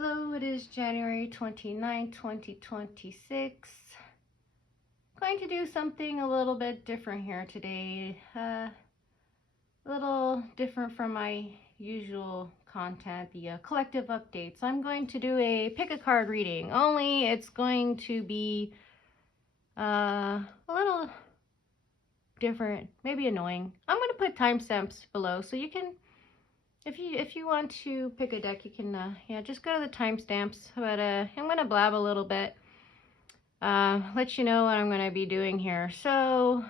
Hello, it is January 29, 2026. Going to do something a little bit different here today. A little different from my usual content, the collective updates. I'm going to do a pick a card reading, only it's going to be a little different, maybe annoying. I'm going to put timestamps below so you can, if you want to pick a deck, you can yeah, just go to the timestamps. But I'm going to blab a little bit, let you know what I'm going to be doing here. So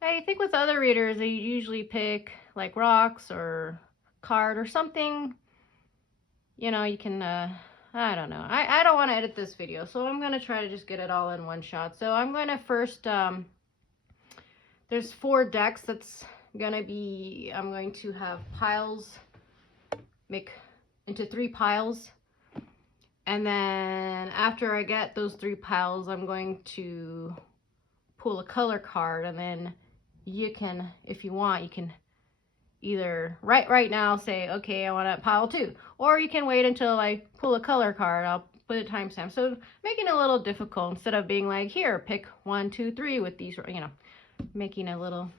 I think with other readers, they usually pick like rocks or card or something. You know, you can I don't know. I don't want to edit this video, so I'm going to try to just get it all in one shot. So I'm going to first there's 4 decks that's gonna be, I'm going to have piles, make into 3 piles, and then after I get those 3 piles, I'm going to pull a color card, and then you can, if you want, you can either right now say, okay, I want a pile 2, or you can wait until I pull a color card. I'll put a timestamp, so making it a little difficult instead of being like, here, pick 1, 2, 3 with these, you know, making it a little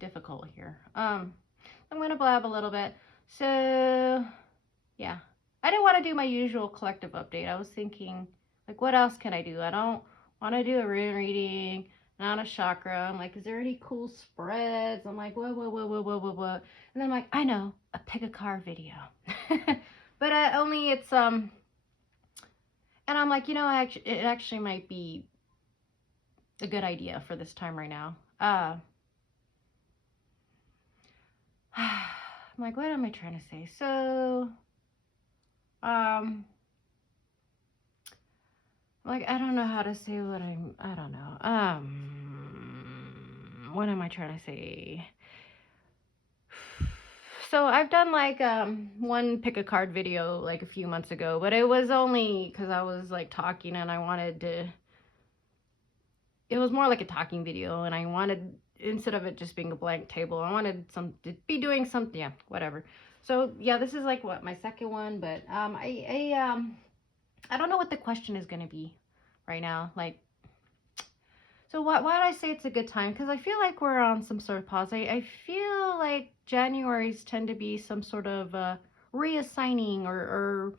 difficult here. I'm gonna blab a little bit. So yeah, I didn't want to do my usual collective update. I was thinking, like, what else can I do? I don't want to do a rune reading, not a chakra. I'm like, is there any cool spreads? I'm like, what? And then I'm like, I know, a pick a card video. But only it's and I'm like, you know, it actually might be a good idea for this time right now. I'm like, what am I trying to say? So, like, I don't know how to say what I don't know. What am I trying to say? So I've done like, one pick a card video like a few months ago, but it was only because I was like talking and I wanted to, it was more like a talking video, and I wanted, instead of it just being a blank table, I wanted to be doing something, yeah, whatever. So yeah, this is like what, my second one, but I don't know what the question is going to be right now. Like, so why did I say it's a good time? Because I feel like we're on some sort of pause. I feel like Januaries tend to be some sort of reassigning or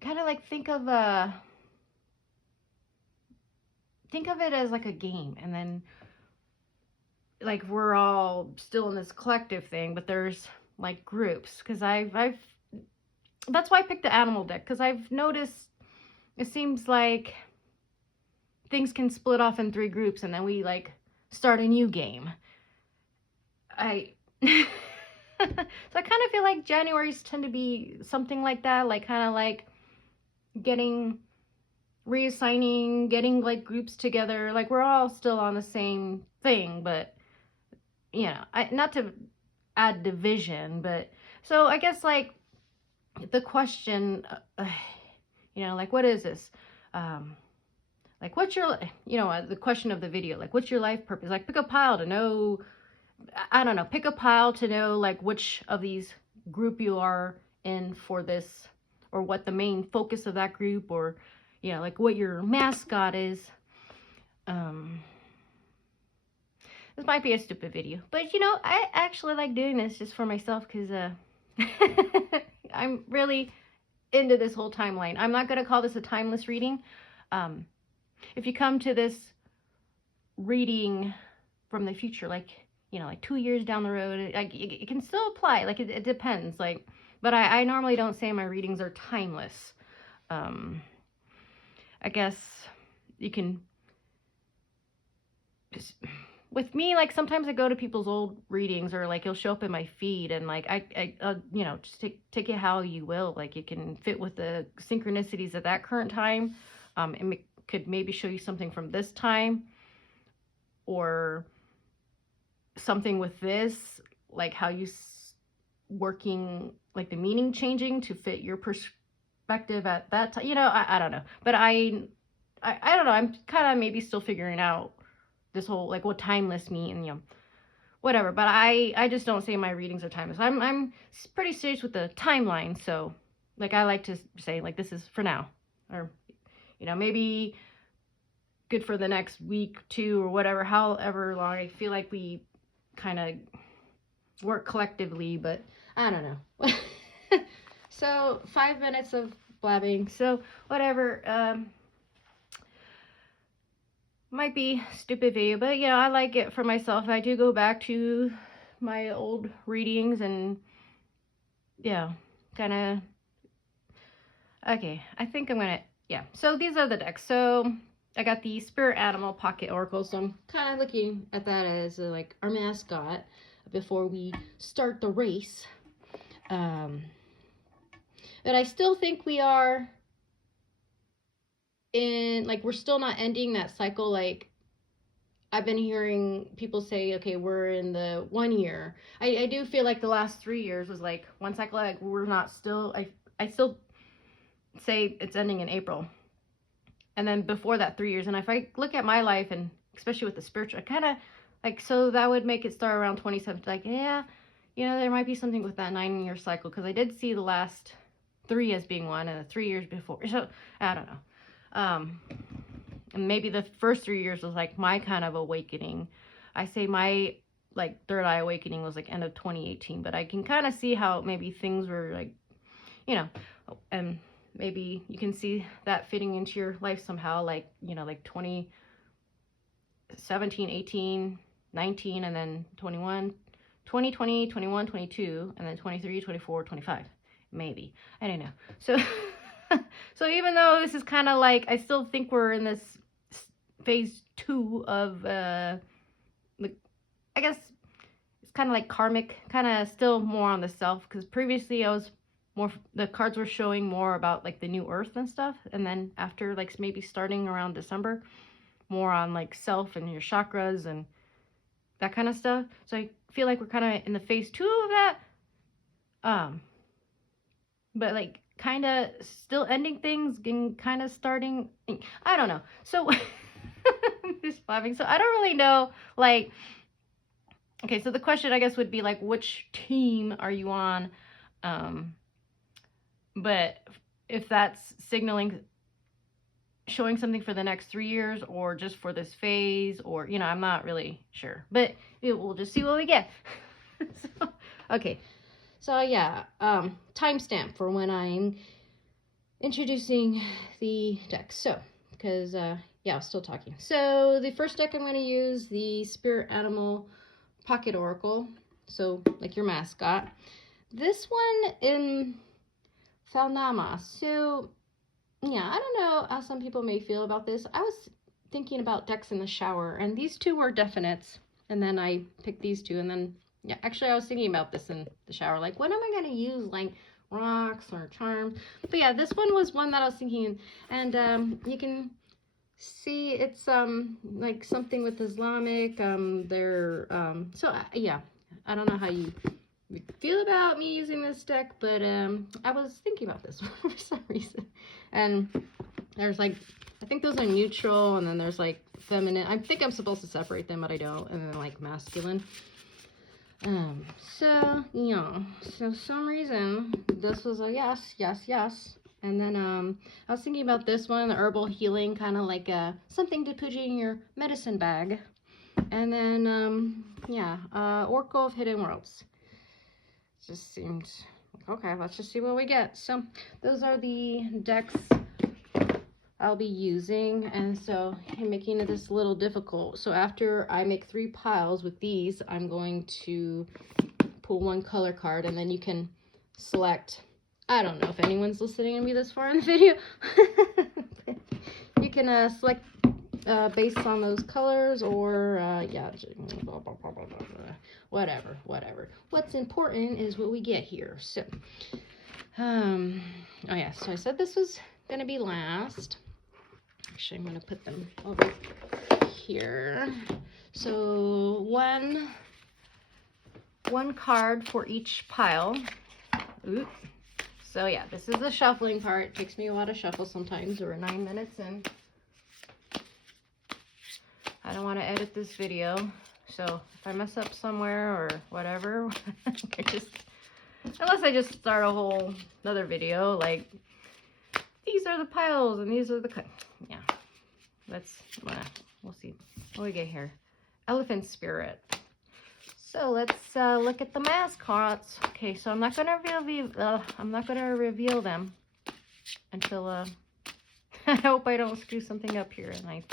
kind of like think of it as like a game, and then like we're all still in this collective thing, but there's like groups, because I've that's why I picked the animal deck, because I've noticed it seems like things can split off in 3 groups and then we like start a new game. So I kind of feel like Januaries tend to be something like that, like kind of like reassigning, getting like groups together, like we're all still on the same thing, but you know, not to add division, but so I guess like the question, you know, like, what is this? Like, what's your, you know, the question of the video, like, what's your life purpose? Like, pick a pile to know, I don't know, pick a pile to know like which of these group you are in for this, or what the main focus of that group, or, you know, like what your mascot is. This might be a stupid video, but you know, I actually like doing this just for myself, because I'm really into this whole timeline. I'm not going to call this a timeless reading. If you come to this reading from the future, like, you know, like 2 years down the road, like it can still apply. Like it depends. Like, but I normally don't say my readings are timeless. I guess you can just, with me, like sometimes I go to people's old readings, or like it'll show up in my feed, and like I you know, just take it how you will. Like it can fit with the synchronicities at that current time. It could maybe show you something from this time, or something with this, like how you working, like the meaning changing to fit your perspective at that time. You know, I don't know, but I don't know. I'm kind of maybe still figuring out this whole, like, what timeless mean, you know, whatever. But I just don't say my readings are timeless. I'm pretty serious with the timeline, so like I like to say, like, this is for now, or, you know, maybe good for the next week, 2, or whatever, however long. I feel like we kind of work collectively, but I don't know. So 5 minutes of blabbing, so whatever. Might be stupid video, but yeah, I like it for myself. I do go back to my old readings and yeah, kind of. Okay, I think I'm gonna, yeah. So these are the decks. So I got the Spirit Animal Pocket Oracle, so I'm kind of looking at that as like our mascot before we start the race. But I still think we are in, like, we're still not ending that cycle. Like, I've been hearing people say, okay, we're in the 1 year. I do feel like the last 3 years was like one cycle. Like, we're not still, I still say it's ending in April. And then before that, 3 years. And if I look at my life, and especially with the spiritual, I kind of like, so that would make it start around 27. Like, yeah, you know, there might be something with that 9-year cycle, because I did see the last 3 as being one, and the 3 years before. So I don't know. And maybe the first 3 years was like my kind of awakening. I say my like third eye awakening was like end of 2018, but I can kind of see how maybe things were like, you know, and maybe you can see that fitting into your life somehow, like, you know, like 2017, 18, 19, and then 21, 2020, 21, 22, and then 23, 24, 25, maybe. I don't know. So, so even though this is kind of like, I still think we're in this phase 2 of, like, I guess it's kind of like karmic, kind of still more on the self, because previously I was more, the cards were showing more about like the new earth and stuff, and then after, like, maybe starting around December, more on like self and your chakras and that kind of stuff. So I feel like we're kind of in the phase 2 of that, but like kind of still ending things and kind of starting, I don't know. So I'm just laughing. So I don't really know, like, okay, so the question, I guess, would be like, which team are you on? But if that's signaling, showing something for the next 3 years, or just for this phase, or, you know, I'm not really sure, but we'll just see what we get. So, okay, so yeah, timestamp for when I'm introducing the deck. So, because yeah, I'm still talking. So the first deck I'm going to use, the Spirit Animal Pocket Oracle, so like your mascot. This one in Falnama. So yeah, I don't know how some people may feel about this. I was thinking about decks in the shower, and these two were definites, and then I picked these two, and then, yeah, actually I was thinking about this in the shower, like, what am I going to use, like rocks or charms? But yeah, this one was one that I was thinking, and you can see it's like something with Islamic, yeah, I don't know how you feel about me using this deck, but I was thinking about this for some reason. And there's like, I think those are neutral, and then there's like feminine. I think I'm supposed to separate them, but I don't. And then like masculine. So yeah, so some reason this was a yes. And then I was thinking about this one, the herbal healing, kind of like something to put in your medicine bag. And then yeah, Oracle of Hidden Worlds. Just seems like, okay, let's just see what we get. So those are the decks I'll be using, and so I'm making this a little difficult. So after I make 3 piles with these, I'm going to pull 1 color card, and then you can select, I don't know if anyone's listening to me this far in the video. You can select based on those colors, or yeah, whatever. What's important is what we get here. So oh yeah, so I said this was gonna be last. Actually, I'm gonna put them over here. So one card for each pile. Ooh. So yeah, this is the shuffling part. It takes me a while to shuffle sometimes. We're 9 minutes in. I don't want to edit this video, so if I mess up somewhere or whatever, just Unless I just start a whole another video, like, these are the piles and these are the, yeah. We'll see what we get here. Elephant spirit. So let's look at the mascots. Okay, so I'm not gonna reveal them until I hope I don't screw something up here. And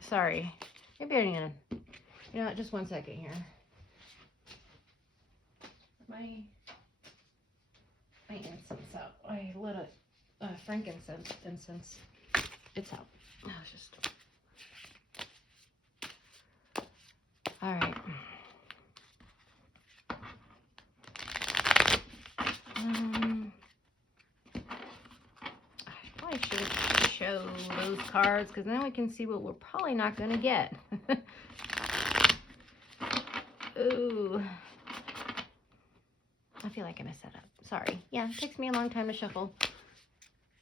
sorry. Maybe I'm gonna. You know what? Just 1 second here. My incense out. I lit a frankincense incense. It's out. Oh, it's just. All right. I probably should show those cards because then we can see what we're probably not going to get. Ooh. I feel like I messed that up. Sorry. Yeah, it takes me a long time to shuffle.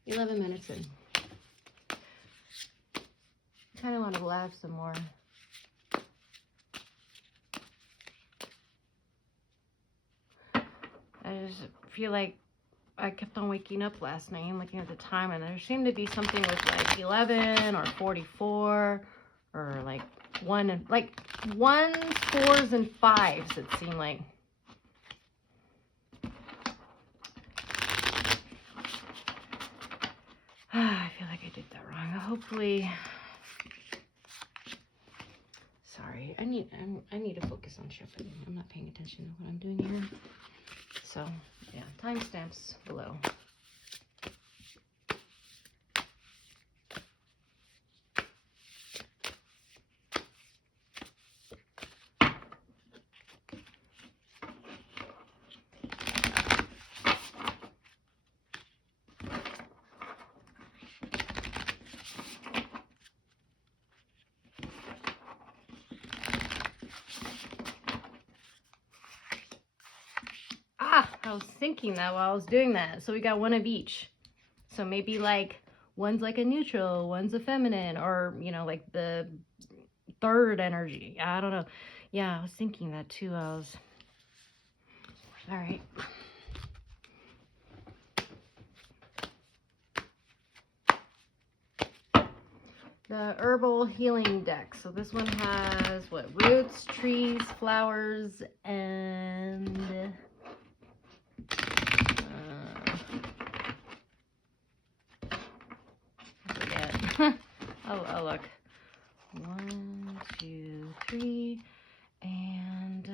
11 minutes in. Kind of want to laugh some more. I just feel like I kept on waking up last night and looking at the time, and there seemed to be something with like 11 or 44 or like 1 and like 1s, 4s, and 5s. It seemed like. I feel like I did that wrong. Hopefully. Sorry, I need to focus on shuffling. I'm not paying attention to what I'm doing here. So, yeah, timestamps below. I was thinking that while I was doing that. So we got 1 of each. So maybe like one's like a neutral, one's a feminine, or, you know, like the 3rd energy. I don't know. Yeah, I was thinking that too. All right. The Herbal Healing deck. So this one has what? Roots, trees, flowers, and oh, look. 1, 2, 3, and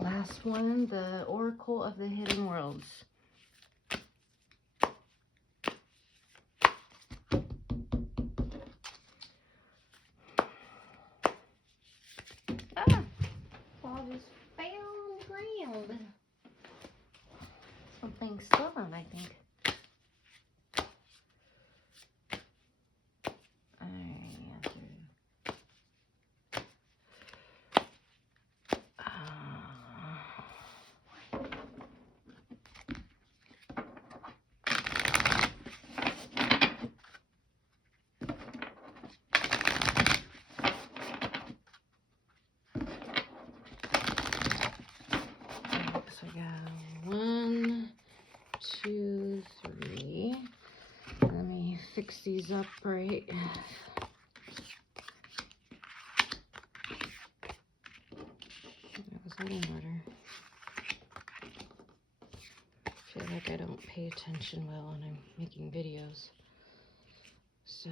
last one, the Oracle of the Hidden Worlds. All just fell ground. Something stubborn, I think. So I got 1, 2, 3. Let me fix these up right. That was a little better. I feel like I don't pay attention well when I'm making videos. So,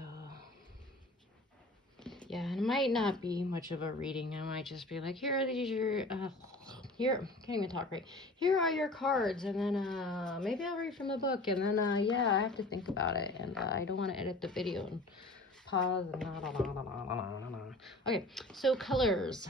yeah, and it might not be much of a reading. I might just be like, here are these your, here, can't even talk right. Here are your cards, and then maybe I'll read from the book, and then yeah, I have to think about it, and I don't want to edit the video and pause and Okay, so colors.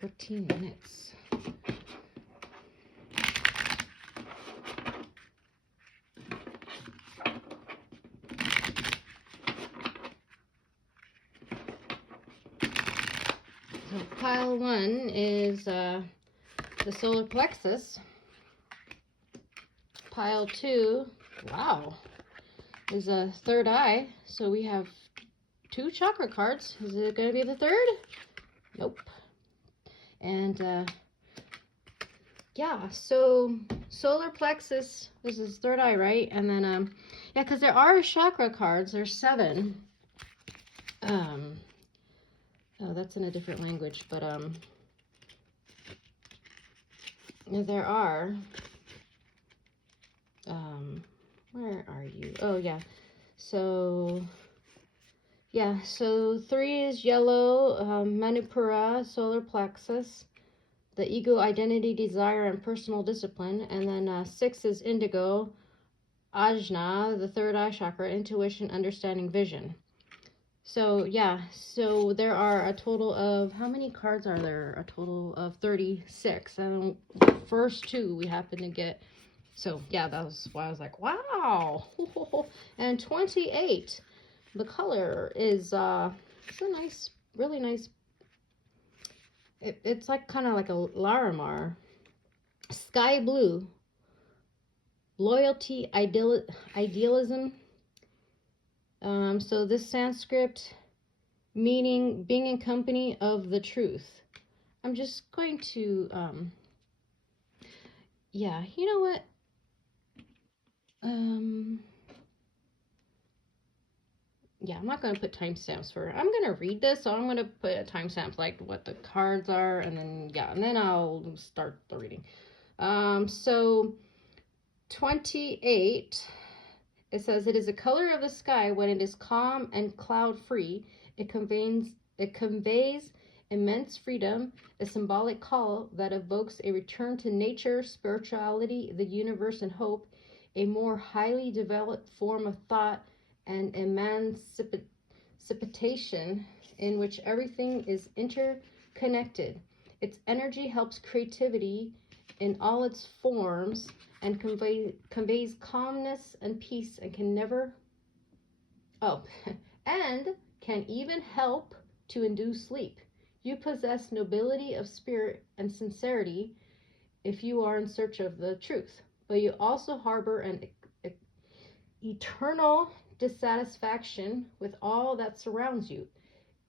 For 15 minutes. So pile 1 is the solar plexus. Pile 2, wow, is a third eye. So we have 2 chakra cards. Is it going to be the third? Nope. And yeah, so solar plexus, this is third eye, right? And then yeah, because there are chakra cards. There's 7. Oh, that's in a different language, but there are where are you? Oh yeah. So yeah, so 3 is yellow, Manipura, solar plexus, the ego, identity, desire, and personal discipline. And then 6 is indigo, Ajna, the third eye chakra, intuition, understanding, vision. So yeah, so there are a total of, how many cards are there? A total of 36. And the first 2 we happen to get. So yeah, that was why I was like, wow. And 28. The color is it's a nice, really nice. It's like kind of like a Larimar. Sky blue. Loyalty, idealism. So this Sanskrit meaning being in company of the truth. I'm just going to, yeah, you know what? Yeah, I'm not going to put timestamps for it. I'm going to read this, so I'm going to put a timestamp like what the cards are, and then, yeah, and then I'll start the reading. So 28, it says, it is a color of the sky when it is calm and cloud-free. It conveys immense freedom, a symbolic call that evokes a return to nature, spirituality, the universe, and hope, a more highly developed form of thought, and emancipation in which everything is interconnected. Its energy helps creativity in all its forms and conveys calmness and peace, and can never, and can even help to induce sleep. You possess nobility of spirit and sincerity if you are in search of the truth, but you also harbor an eternal dissatisfaction with all that surrounds you.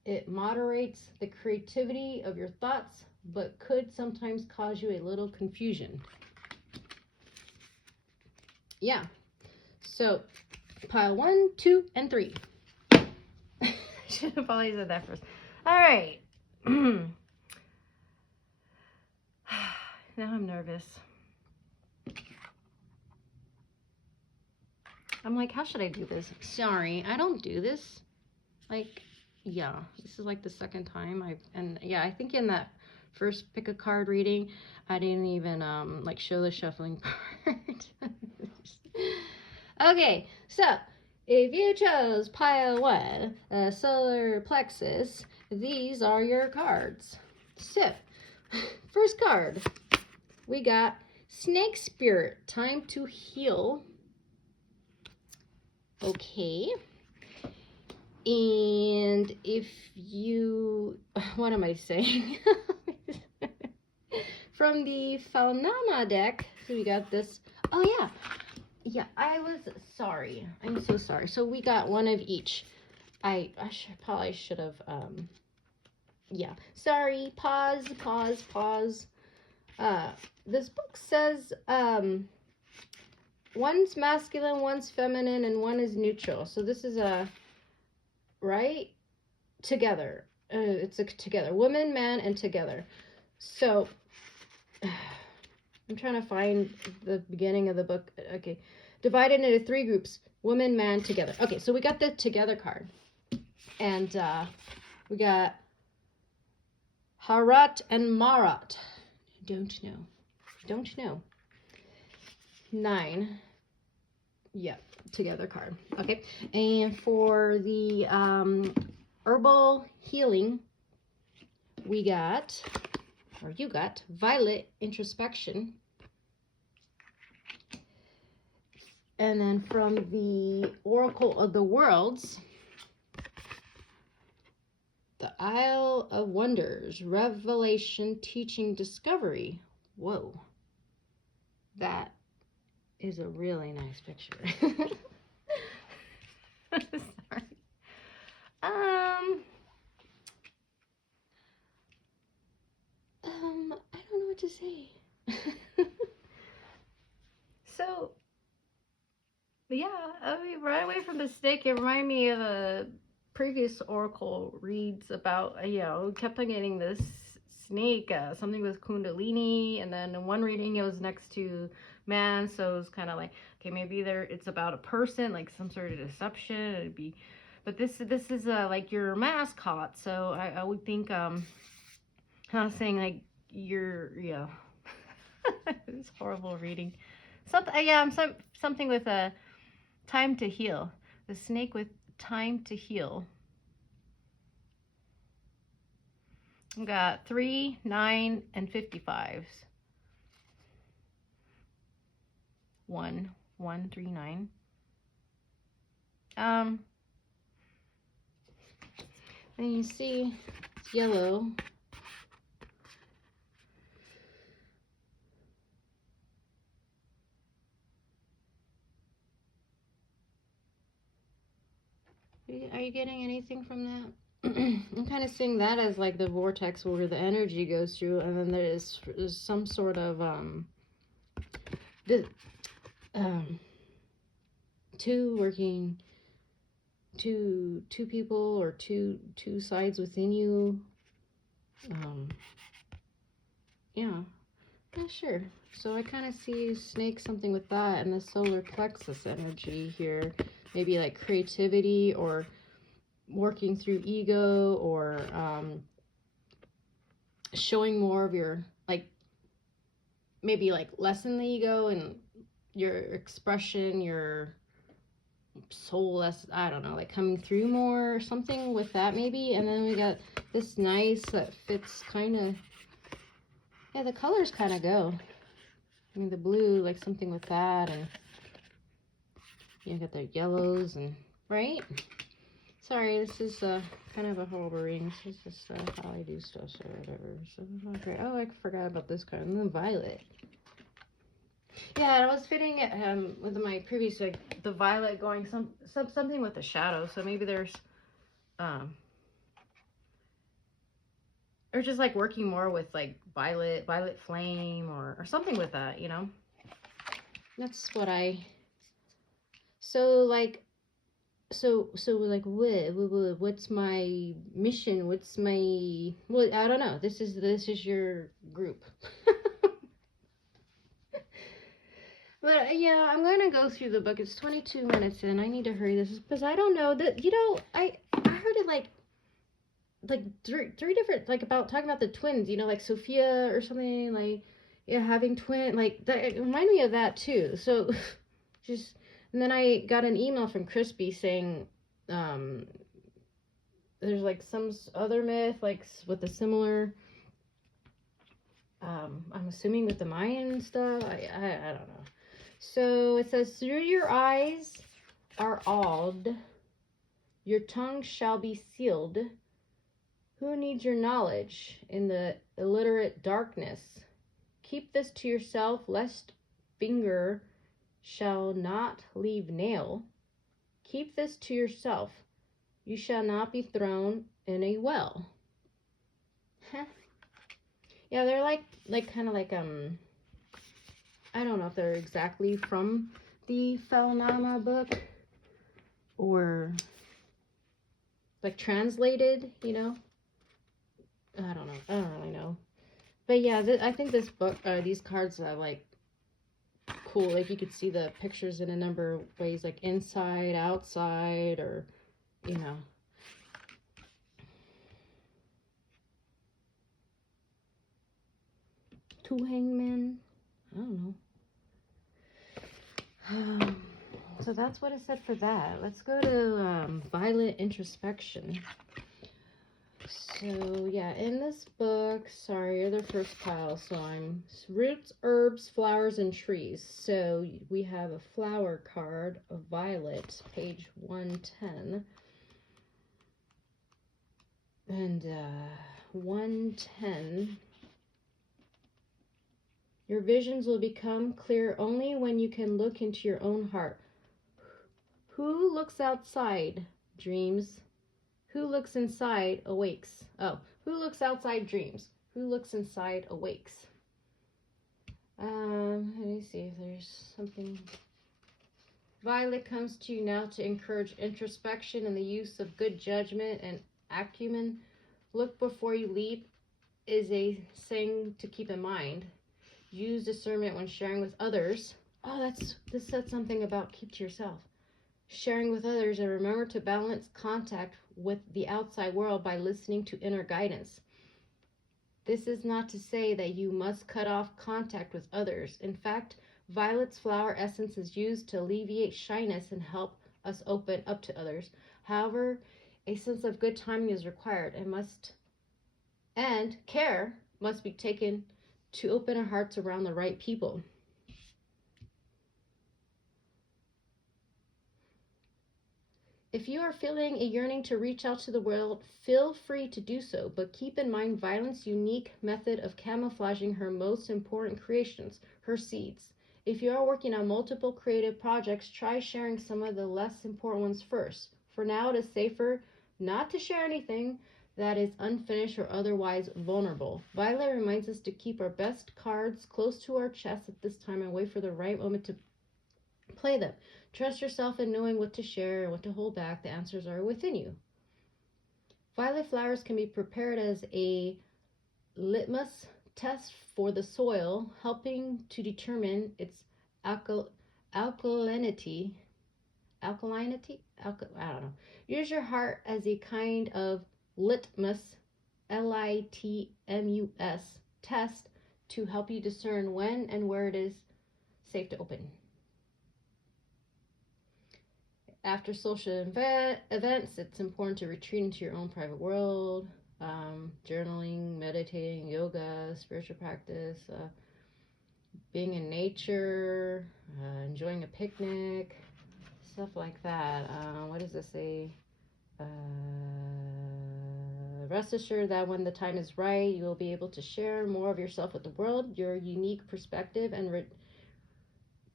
It moderates the creativity of your thoughts, but could sometimes cause you a little confusion. Yeah. So, pile 1, 2, and 3. Should have probably said that first. All right. Now I'm nervous. I'm like, how should I do this? Sorry, I don't do this. Like, yeah, this is like the second time I think in that first pick a card reading, I didn't even like show the shuffling part. Okay, so if you chose pile 1, solar plexus, these are your cards. So, first card, we got Snake Spirit, time to heal. Okay. And if you, what am I saying? From the Falnama deck, so we got this. Oh yeah. Yeah, I was sorry. I'm so sorry. So we got one of each. I probably should have, yeah. Sorry, pause. This book says, one's masculine, one's feminine, and one is neutral. So this is a, right? Together. It's a together. Woman, man, and together. So, I'm trying to find the beginning of the book. Okay. Divided into 3 groups. Woman, man, together. Okay, so we got the together card. And we got Harat and Marat. Don't know. 9. Yep, together card. Okay, and for the herbal healing, we got, or you got, Violet Introspection. And then from the Oracle of the Worlds, the Isle of Wonders, Revelation, Teaching, Discovery. Whoa. That is a really nice picture. Sorry. I don't know what to say. So, yeah, I mean, right away from the stick, it reminded me of a previous oracle reads about, you know, kept on getting this snake, something with kundalini, and then in one reading it was next to man, so it was kind of like, okay, maybe it's about a person, like some sort of deception. It'd be, but this is like your mascot, so I would think I'm not saying like you're, yeah. It's horrible reading. Something, yeah, something with a time to heal. The snake with time to heal. We got 3, 9, and 55s. 1, 1, 3, 9. And you see it's yellow. Are you getting anything from that? I'm kind of seeing that as like the vortex where the energy goes through, and then there's some sort of two people or two sides within you. Yeah, sure. So I kind of see snake, something with that, and the solar plexus energy here, maybe like creativity or working through ego, or showing more of your, like, maybe like lessen the ego and your expression, your soul less, I don't know, like coming through more or something with that maybe. And then we got this nice that fits kind of, yeah, the colors kind of go. I mean, the blue, like something with that, and you got the yellows, and right. Sorry, this is kind of a horrible reading. This is just how I do stuff or whatever. So okay. Oh, I forgot about this card. And then violet. Yeah, I was fitting it with my previous, like the violet going something with the shadow. So maybe there's or just like working more with like violet flame, or something with that, you know. That's what I. So like. So like what's my mission? What's my, well, I don't know. This is your group. But yeah, I'm going to go through the book. It's 22 minutes in. I need to hurry this because I don't know that, you know, I heard it like three different, like about talking about the twins, you know, like Sophia or something, like, yeah, having twin, like that, it reminded me of that too. So just, and then I got an email from Crispy saying there's like some other myth like with a similar I'm assuming with the Mayan stuff. I don't know. So it says, through your eyes are awed, your tongue shall be sealed. Who needs your knowledge in the illiterate darkness? Keep this to yourself, lest finger shall not leave nail. Keep this to yourself. You shall not be thrown in a well. Huh. Yeah, they're like kind of like I don't know if they're exactly from the Falnama book or like translated, you know. I don't know. I don't really know. But yeah, I think this book, these cards are like cool. Like you could see the pictures in a number of ways, like inside, outside, or, you know. Two hangmen. I don't know. So that's what it said for that. Let's go to Violet Introspection. So yeah, in this book, sorry, you're the first pile. So I'm roots, herbs, flowers, and trees. So we have a flower card of violet, page 110. And 110. Your visions will become clear only when you can look into your own heart. Who looks outside dreams? Who looks inside awakes. Oh, who looks outside dreams? Who looks inside awakes. Let me see if there's something. Violet comes to you now to encourage introspection and the use of good judgment and acumen. Look before you leap is a saying to keep in mind. Use discernment when sharing with others. Oh, this said something about keep to yourself. Sharing with others, and remember to balance contact with the outside world by listening to inner guidance. This is not to say that you must cut off contact with others. In fact, Violet's flower essence is used to alleviate shyness and help us open up to others. However, a sense of good timing is required and care must be taken to open our hearts around the right people. If you are feeling a yearning to reach out to the world, feel free to do so, but keep in mind Violet's unique method of camouflaging her most important creations, her seeds. If you are working on multiple creative projects, try sharing some of the less important ones first. For now, it is safer not to share anything that is unfinished or otherwise vulnerable. Violet reminds us to keep our best cards close to our chest at this time and wait for the right moment to play them. Trust yourself in knowing what to share and what to hold back. The answers are within you. Violet flowers can be prepared as a litmus test for the soil, helping to determine its alkalinity. I don't know. Use your heart as a kind of litmus, litmus, test to help you discern when and where it is safe to open. After social events, it's important to retreat into your own private world. Journaling, meditating, yoga, spiritual practice, being in nature, enjoying a picnic, stuff like that. What does this say? Rest assured that when the time is right, you will be able to share more of yourself with the world. Your unique perspective and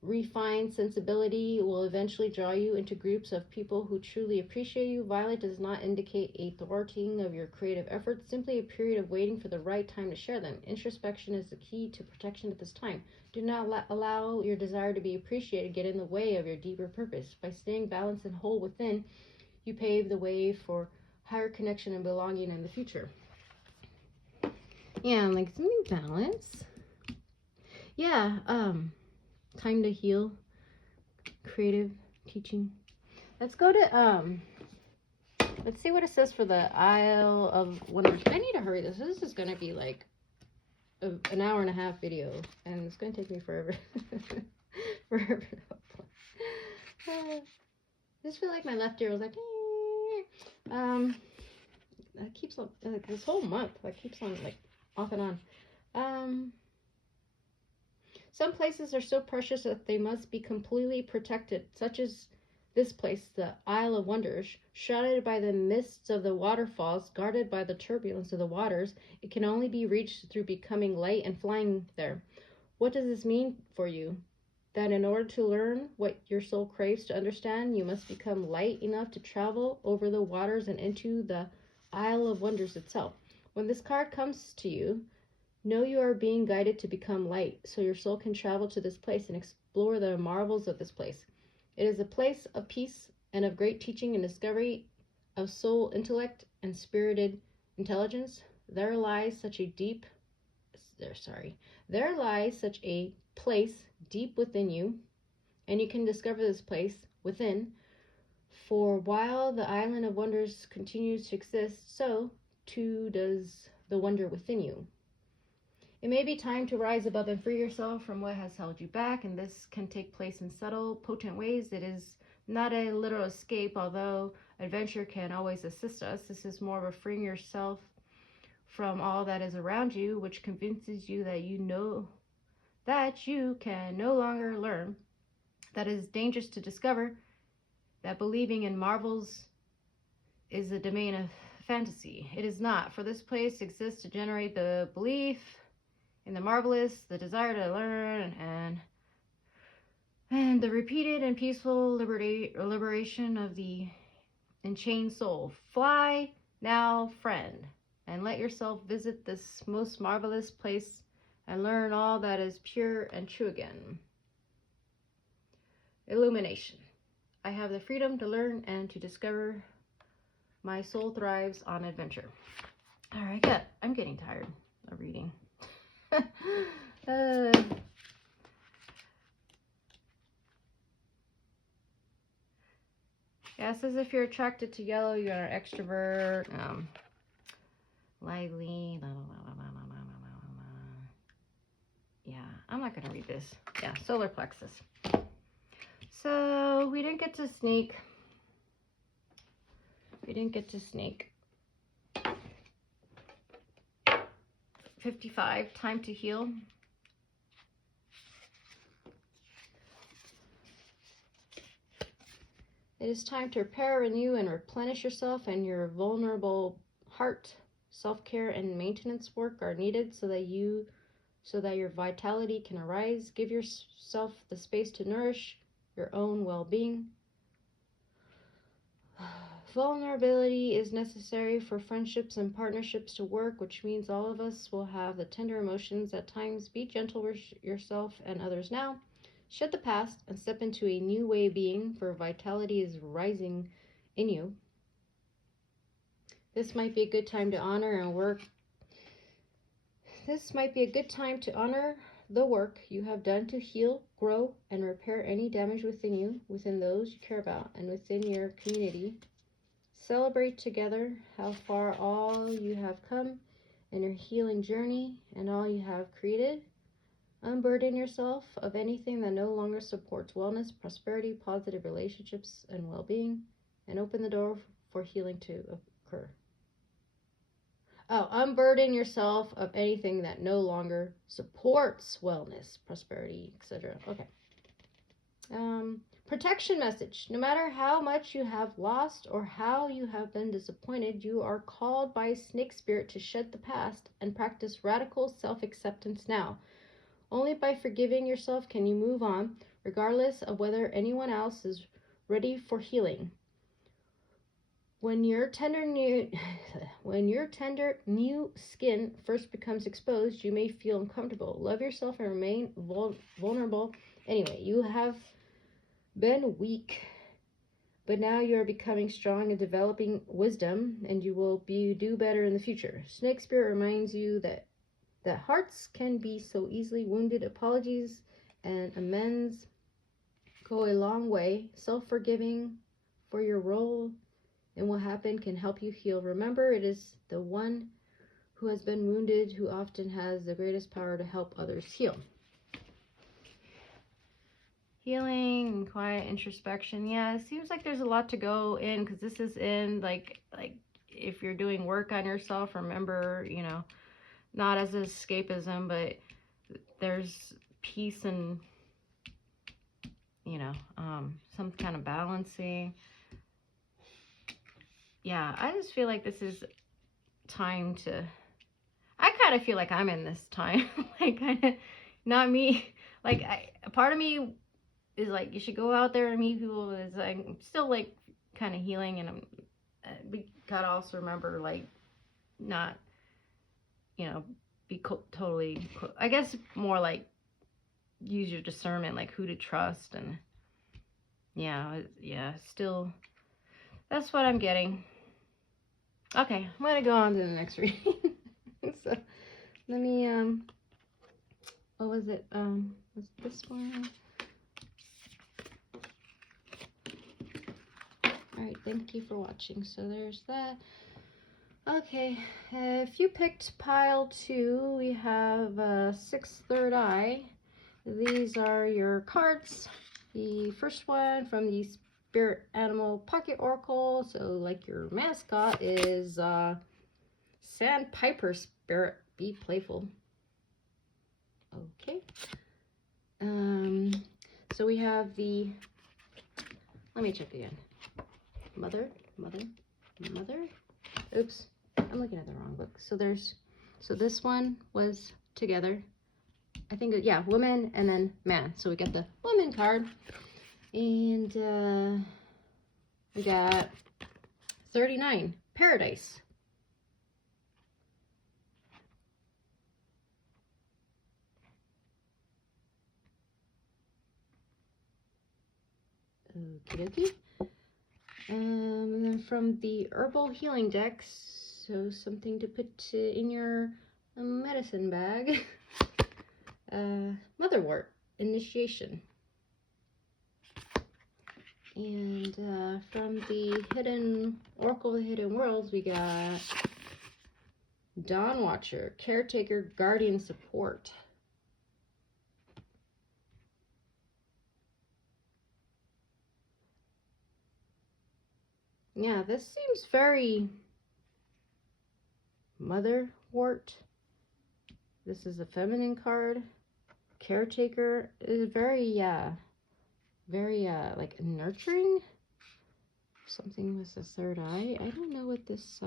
refined sensibility will eventually draw you into groups of people who truly appreciate you. Violet does not indicate a thwarting of your creative efforts, simply a period of waiting for the right time to share them. Introspection is the key to protection at this time. Do not allow your desire to be appreciated get in the way of your deeper purpose. By staying balanced and whole within, you pave the way for higher connection and belonging in the future. Yeah, like something balance. Yeah, time to heal, creative teaching. Let's go to let's see what it says for the Isle of Wonders. I need to hurry this. This is gonna be like an hour and a half video, and it's gonna take me forever. Forever. I just feel like my left ear was like that keeps on like this whole month, like keeps on like off and on. Some places are so precious that they must be completely protected, such as this place, the Isle of Wonders. Shrouded by the mists of the waterfalls, guarded by the turbulence of the waters, it can only be reached through becoming light and flying there. What does this mean for you? That in order to learn what your soul craves to understand, you must become light enough to travel over the waters and into the Isle of Wonders itself. When this card comes to you, know you are being guided to become light, so your soul can travel to this place and explore the marvels of this place. It is a place of peace and of great teaching and discovery of soul intellect and spirited intelligence. There lies such a place deep within you, and you can discover this place within. For while the Island of Wonders continues to exist, so too does the wonder within you. It may be time to rise above and free yourself from what has held you back, and this can take place in subtle, potent ways. It is not a literal escape, although adventure can always assist us. This is more of a freeing yourself from all that is around you, which convinces you that you can no longer learn. That is dangerous to discover, that believing in marvels is a domain of fantasy. It is not, for this place exists to generate the belief In the marvelous, the desire to learn, and the repeated and peaceful liberation of the enchained soul. Fly now, friend, and let yourself visit this most marvelous place and learn all that is pure and true again. Illumination. I have the freedom to learn and to discover. My soul thrives on adventure. All right, good. I'm getting tired of reading. Yeah, it says if you're attracted to yellow, you're an extrovert, lively, blah, blah, blah, blah, blah, blah, blah, blah. Yeah, I'm not going to read this. Yeah, solar plexus. So we didn't get to sneak. 55, time to heal. It is time to repair, renew, and replenish yourself, and your vulnerable heart. Self-care and maintenance work are needed so that your vitality can arise. Give yourself the space to nourish your own well-being. Vulnerability is necessary for friendships and partnerships to work, which means all of us will have the tender emotions at times. Be gentle with yourself and others now. Shed the past and step into a new way of being, for vitality is rising in you. This might be a good time to honor the work you have done to heal, grow, and repair any damage within you, within those you care about, and within your community. Celebrate together how far all you have come in your healing journey and all you have created. Unburden yourself of anything that no longer supports wellness, prosperity, positive relationships, and well-being, and open the door for healing to occur. Unburden yourself of anything that no longer supports wellness, prosperity, etc. Okay. Protection message. No matter how much you have lost or how you have been disappointed, you are called by Snake Spirit to shed the past and practice radical self-acceptance now. Only by forgiving yourself can you move on, regardless of whether anyone else is ready for healing. When your tender new skin first becomes exposed, you may feel uncomfortable. Love yourself and remain vulnerable. Anyway, you have been weak, but now you are becoming strong and developing wisdom, and you will do better in the future. Snake Spirit reminds you that hearts can be so easily wounded. Apologies and amends go a long way. Self-forgiving for your role in what happened can help you heal. Remember, it is the one who has been wounded who often has the greatest power to help others heal. Healing and quiet introspection. Yeah, it seems like there's a lot to go in, because this is in like if you're doing work on yourself, remember, not as escapism, but there's peace and, some kind of balancing. Yeah, I just feel like this is time to, I kind of feel like I'm in this time, like kind of, not me, like a part of me is like, you should go out there and meet people. Is I'm still like kind of healing, and we gotta also remember, like, not, be totally, I guess more like use your discernment, like who to trust, and still, that's what I'm getting. Okay, I'm gonna go on to the next reading. So let me what was it? Was this one? Alright, thank you for watching. So there's that. Okay, if you picked pile 2, we have 6 third eye. These are your cards. The first one from the Spirit Animal Pocket Oracle. So like your mascot is Sandpiper Spirit. Be playful. Okay. So we have the, let me check again. Mother. Oops, I'm looking at the wrong book. So this one was together. I think, yeah, woman and then man. So we got the woman card. And we got 39, paradise. Okie dokie. And then from the Herbal Healing deck, so something to put in your medicine bag. Motherwort, initiation. And from the Hidden Oracle of the Hidden Worlds, we got Dawn Watcher, caretaker, guardian, support. Yeah, this seems very motherwort. This is a feminine card. Caretaker is very, very, like nurturing. Something with the third eye. I don't know what this,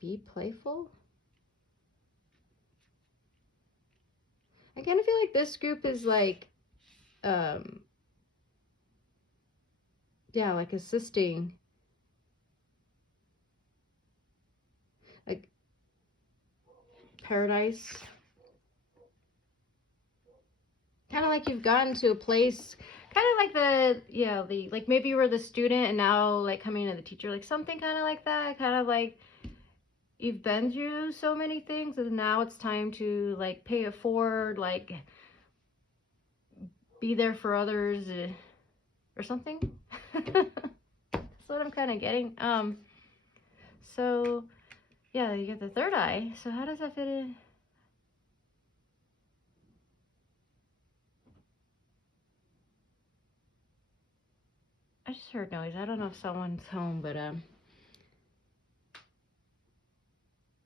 be playful. I kind of feel like this group is like, yeah, like assisting, like paradise. Kind of like you've gotten to a place, kind of like the, yeah, the, like maybe you were the student and now like coming to the teacher, like something kind of like that, kind of like you've been through so many things and now it's time to like pay it forward, like be there for others, or something. That's what I'm kind of getting. So yeah, you got the third eye. So how does that fit in? I just heard noise. I don't know if someone's home, but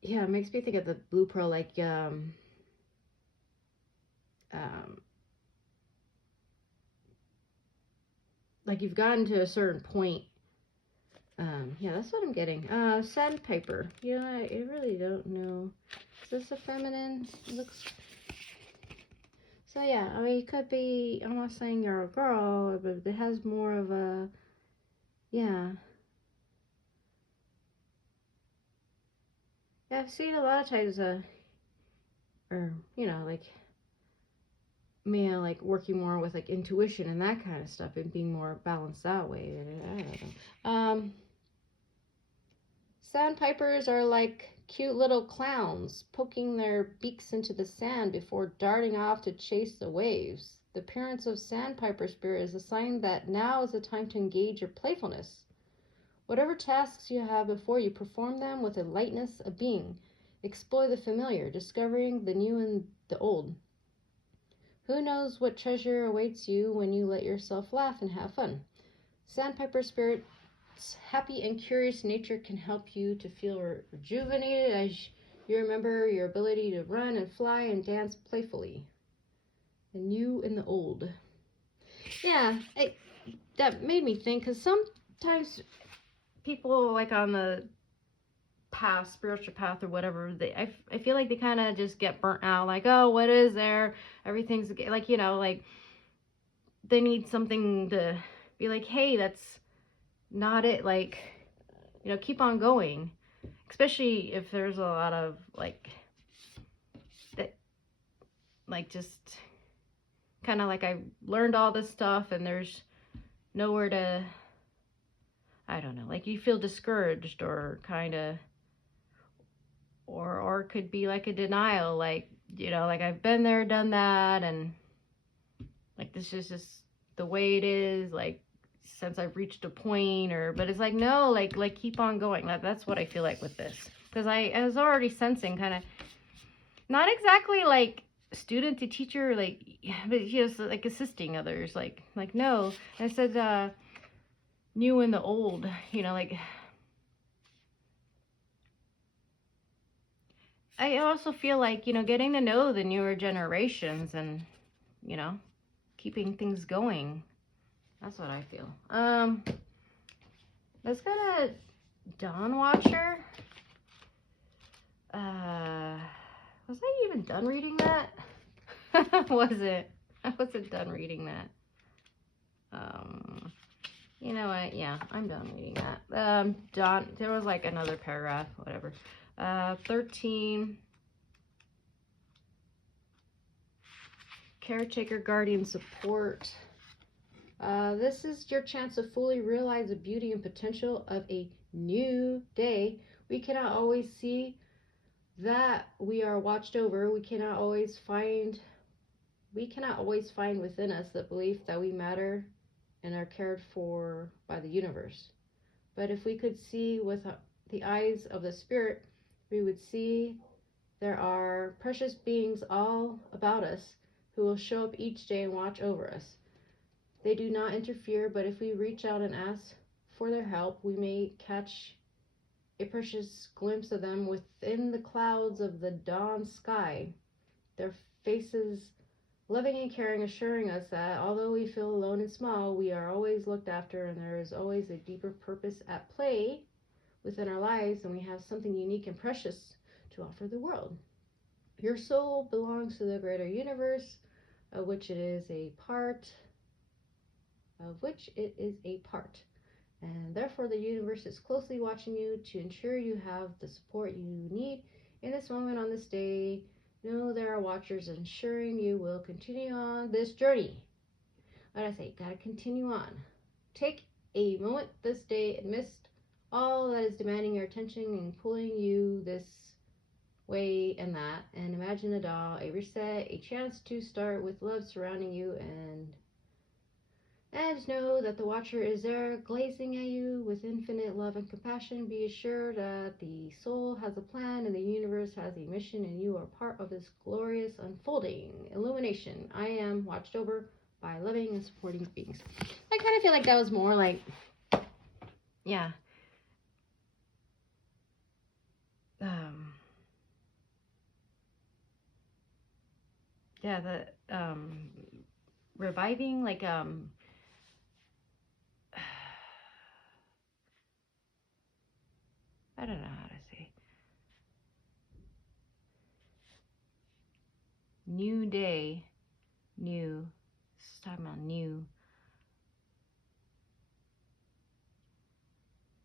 yeah, it makes me think of the blue pearl, like like you've gotten to a certain point. Yeah, that's what I'm getting. Sandpiper. Yeah, I really don't know. Is this a feminine? It looks. So yeah, I mean, it could be. I'm not saying you're a girl, but it has more of a. Yeah. Yeah, I've seen a lot of times, or you know, like male, like working more with like intuition and that kind of stuff, and being more balanced that way. I don't know. Sandpipers are like cute little clowns, poking their beaks into the sand before darting off to chase the waves. The appearance of sandpiper spirit is a sign that now is the time to engage your playfulness. Whatever tasks you have before you, perform them with a lightness of being. Explore the familiar, discovering the new and the old. Who knows what treasure awaits you when you let yourself laugh and have fun. Sandpiper spirit happy and curious nature can help you to feel rejuvenated as you remember your ability to run and fly and dance playfully. The new and the old. Yeah, that made me think, because sometimes people like on the path, spiritual path or whatever, I feel like they kind of just get burnt out, like, oh, what is there? Everything's like, you know, like they need something to be like, hey, that's not it, like, you know, keep on going, especially if there's a lot of like that, like just kind of like I learned all this stuff and there's nowhere to, I don't know, like you feel discouraged or kind of, or it could be like a denial, like, you know, like I've been there, done that, and like this is just the way it is, like since I've reached a point, or, but it's like, no, like keep on going. That's what I feel like with this, because I was already sensing kind of, not exactly like student to teacher, like, but just like assisting others, like no. And I said new and the old, you know, like I also feel like, you know, getting to know the newer generations and, you know, keeping things going. That's what I feel. Let's go to Dawn Watcher. Was I even done reading that? Wasn't. I wasn't done reading that. You know what? Yeah, I'm done reading that. Done. There was like another paragraph, whatever. 13. Caretaker, guardian, support. This is your chance to fully realize the beauty and potential of a new day. We cannot always see that we are watched over. We cannot always find within us the belief that we matter and are cared for by the universe. But if we could see with the eyes of the spirit, we would see there are precious beings all about us who will show up each day and watch over us. They do not interfere, but if we reach out and ask for their help, we may catch a precious glimpse of them within the clouds of the dawn sky. Their faces, loving and caring, assuring us that although we feel alone and small, we are always looked after and there is always a deeper purpose at play within our lives, and we have something unique and precious to offer the world. Your soul belongs to the greater universe, of which it is a part, and therefore the universe is closely watching you to ensure you have the support you need in this moment on this day. Know there are watchers ensuring you will continue on this journey. What I say, gotta continue on. Take a moment this day amidst all that is demanding your attention and pulling you this way and that, and imagine a dawn, a reset, a chance to start with love surrounding you, and know that the watcher is there glazing at you with infinite love and compassion. Be assured that the soul has a plan and the universe has a mission, and you are part of this glorious unfolding illumination. I am watched over by loving and supporting beings. I kind of feel like that was more like, yeah. Yeah, the reviving, like I don't know how to say. New day, new. This is talking about new.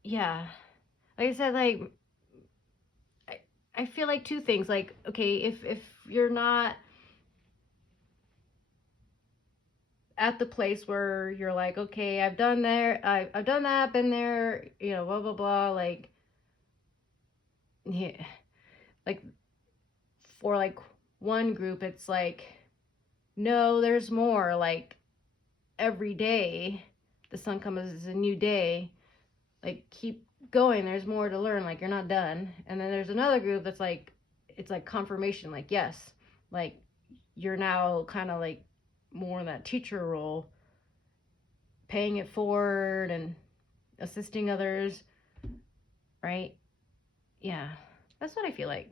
Yeah, like I said, like I feel like two things. Like, okay, if you're not at the place where you're like, okay, I've done that, been there, you know, blah blah blah, like, yeah, like for like one group, it's like, no, there's more. Like every day, the sun comes as a new day. Like keep going. There's more to learn. Like you're not done. And then there's another group that's like, it's like confirmation. Like yes, like you're now kind of like more in that teacher role, paying it forward and assisting others, right? Yeah, that's what I feel like.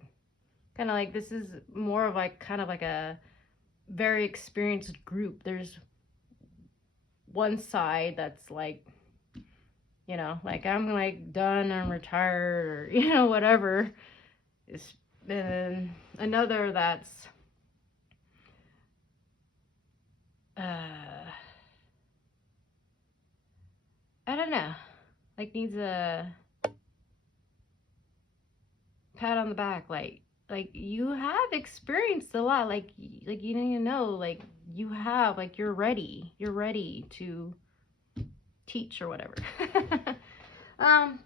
Kind of like this is more of like kind of like a very experienced group. There's one side that's like, you know, like I'm like done, I'm retired, or you know, whatever. It's been another that's I don't know, like needs a pat on the back, like you have experienced a lot, like you don't even know, like you have, like you're ready to teach or whatever. I'm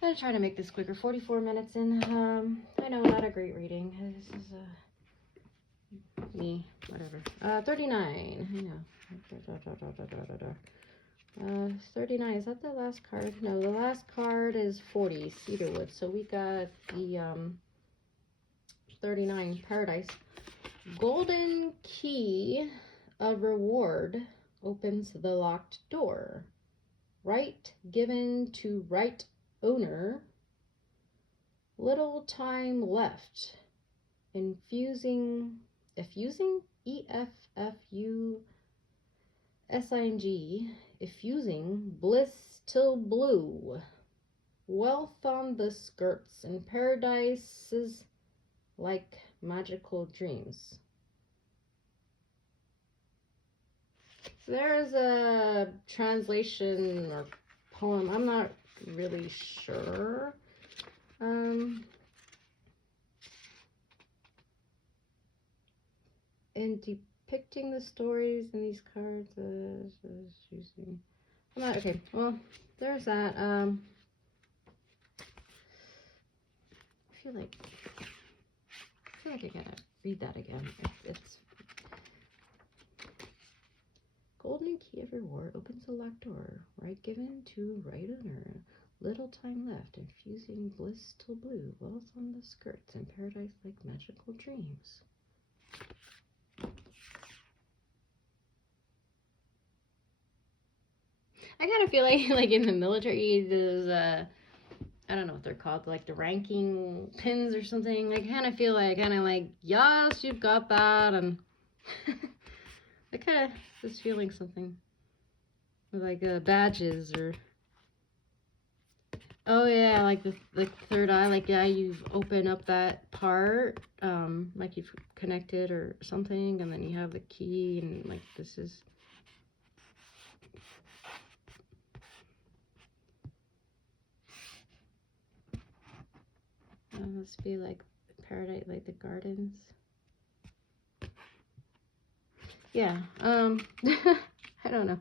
gonna try to make this quicker. 44 minutes in. I know, not a great reading. This is me, whatever. 39. I know. 39. Is that the last card? No, the last card is 40. Cedarwood. So we got the 39 Paradise. Golden key of reward opens the locked door. Right given to right owner. Little time left. Effusing EFFUSING, effusing bliss till blue. wealth on the skirts and paradises like magical dreams. So there's a translation or poem. I'm not really sure. In depicting the stories in these cards, I'm not okay. Well, there's that. I feel like I gotta read that again. It's golden key of reward opens a locked door. Right given to right owner. Little time left. Infusing bliss till blue. Wealth on the skirts and paradise like magical dreams. I kind of feel like in the military, there's I don't know what they're called, like the ranking pins or something. I kind of feel like, yes, you've got that, and I kind of just feeling something like badges or. Oh yeah, like the third eye, like yeah, you've opened up that part, like you've connected or something, and then you have the key, and like this is. Must be like paradise, like the gardens. Yeah. I don't know.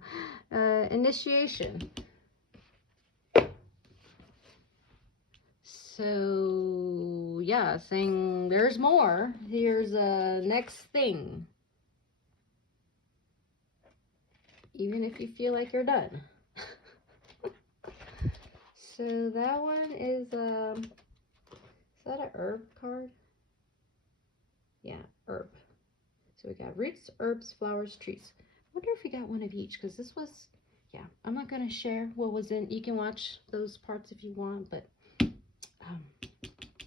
Initiation. So yeah, saying there's more. Here's a next thing. Even if you feel like you're done. So that one is that an herb card? Yeah, herb. So we got roots, herbs, flowers, trees. I wonder if we got one of each, because this was, yeah, I'm not going to share what was in. You can watch those parts if you want, but,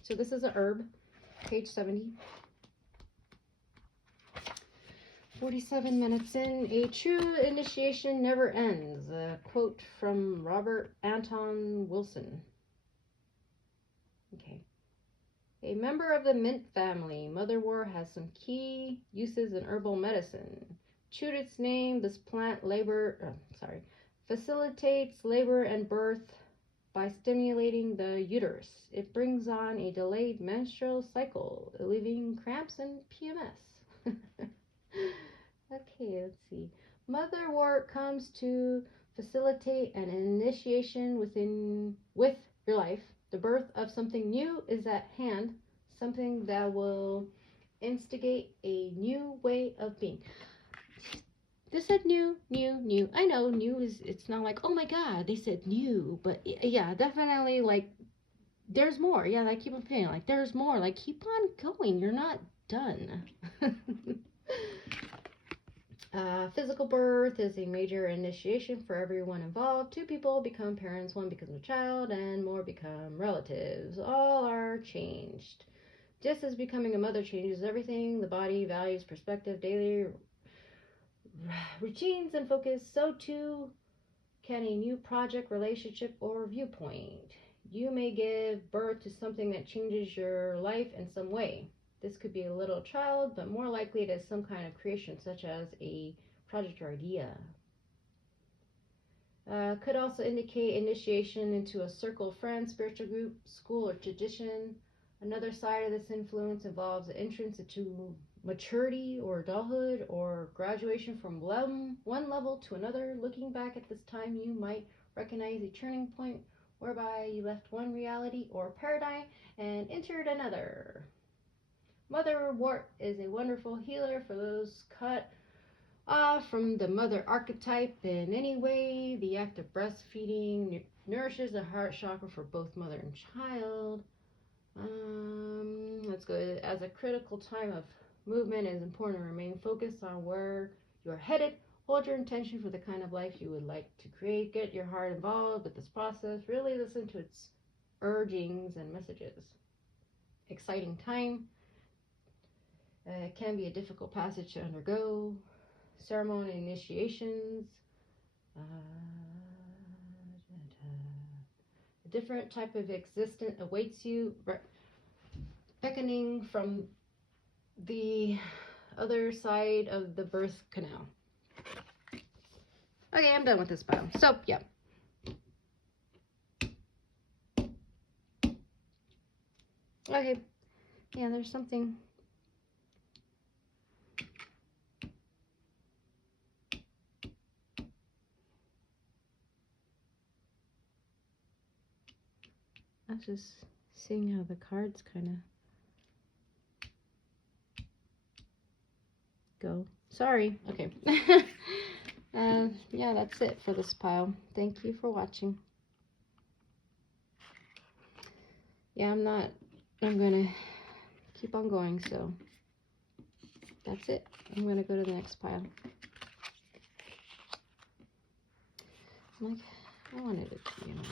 so this is a herb, page 70. 47 minutes in, a true initiation never ends. A quote from Robert Anton Wilson. Okay. A member of the mint family, motherwort has some key uses in herbal medicine. True to its name, this plant facilitates labor and birth by stimulating the uterus. It brings on a delayed menstrual cycle, alleviating cramps and PMS. Okay, let's see. Motherwort comes to facilitate an initiation with your life. The birth of something new is at hand, something that will instigate a new way of being. This said new. I know new is, it's not like, oh my god, they said new, but yeah, definitely like, there's more. Yeah, I keep on feeling like there's more. Like, keep on going. You're not done. Physical birth is a major initiation for everyone involved. 2 people become parents, 1 becomes a child, and more become relatives. All are changed. Just as becoming a mother changes everything, the body, values, perspective, daily routines, and focus, so too can a new project, relationship, or viewpoint. You may give birth to something that changes your life in some way. This could be a little child, but more likely it is some kind of creation, such as a project or idea. Could also indicate initiation into a circle of friends, spiritual group, school, or tradition. Another side of this influence involves entrance into maturity or adulthood, or graduation from one level to another. Looking back at this time, you might recognize a turning point whereby you left one reality or paradigm and entered another. Motherwort is a wonderful healer for those cut off from the mother archetype in any way. The act of breastfeeding nourishes the heart chakra for both mother and child. Let's go. As a critical time of movement, it is important to remain focused on where you're headed. Hold your intention for the kind of life you would like to create. Get your heart involved with this process. Really listen to its urgings and messages. Exciting time. It can be a difficult passage to undergo. Ceremony initiations. A different type of existence awaits you, beckoning from the other side of the birth canal. Okay, I'm done with this pile. So, yeah. Okay. Yeah, there's something. I was just seeing how the cards kind of go. Sorry. Okay. Yeah, that's it for this pile. Thank you for watching. Yeah, I'm gonna keep on going, so that's it. I'm gonna go to the next pile. I'm like, I wanted it to be an order.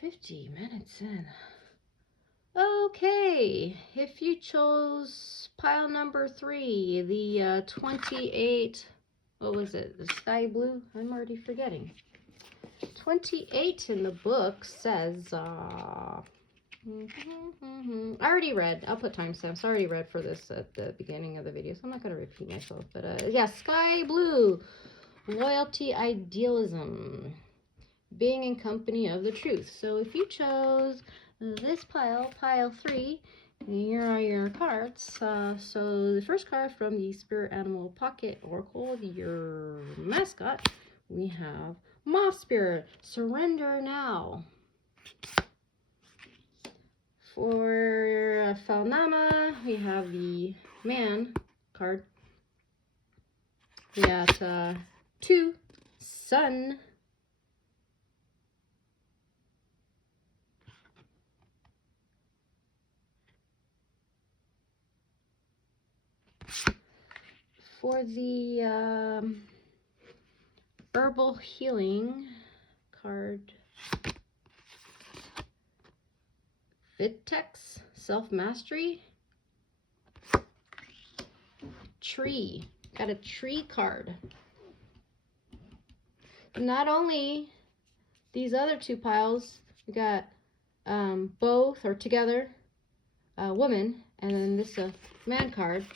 50 minutes in. Okay, if you chose pile number 3, the 28, what was it, the sky blue? I'm already forgetting. 28 in the book says, I already read, I'll put timestamps, I already read for this at the beginning of the video, so I'm not going to repeat myself, but yeah, sky blue, loyalty, idealism, being in company of the truth. So if you chose this pile 3, here are your cards. So the first card from the Spirit Animal Pocket Oracle, your mascot, we have Moth Spirit, surrender now. For Falnama, we have the man card. We got 2, sun. For the Herbal healing card, Vitex, self-mastery, tree, got a tree card. Not only these other 2 piles, we got both or together, woman, and then this man card.